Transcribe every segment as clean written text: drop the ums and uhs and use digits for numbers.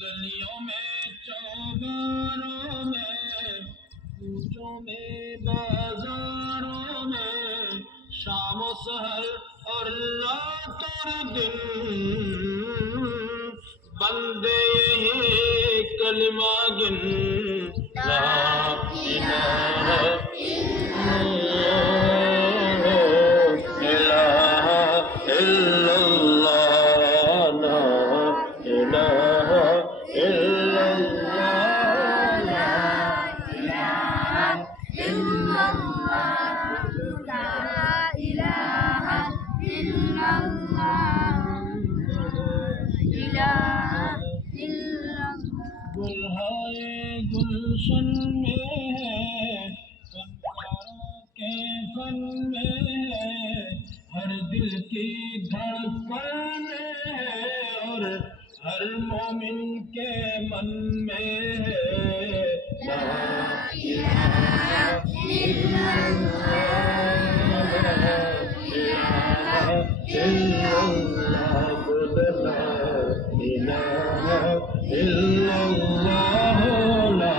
गलियों में चौबारों में कूचों में बाजारों में शाम और सहर और रात और दिन बंदे यही कलिमा गिन ला इलाहा गुलहाए गुलशन में है फनकारों के फन में है हर दिल की धड़कन में है और हर मोमिन के मन में है ला इलाहा इल्लल्लाह ला इलाहा इल्लल्लाह ला इलाहा इल्लल्लाह ला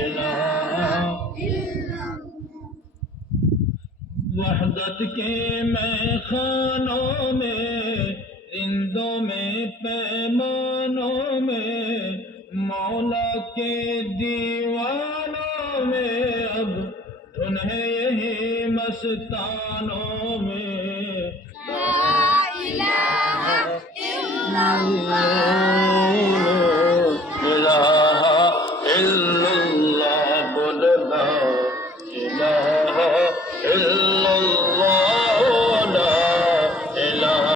इलाहा वहदत के मैखानों में रिंदों में पैमानों में मौला के दीवानों में अब धुन है यही मस्तानों में ला इलाहा इल्लल्लाह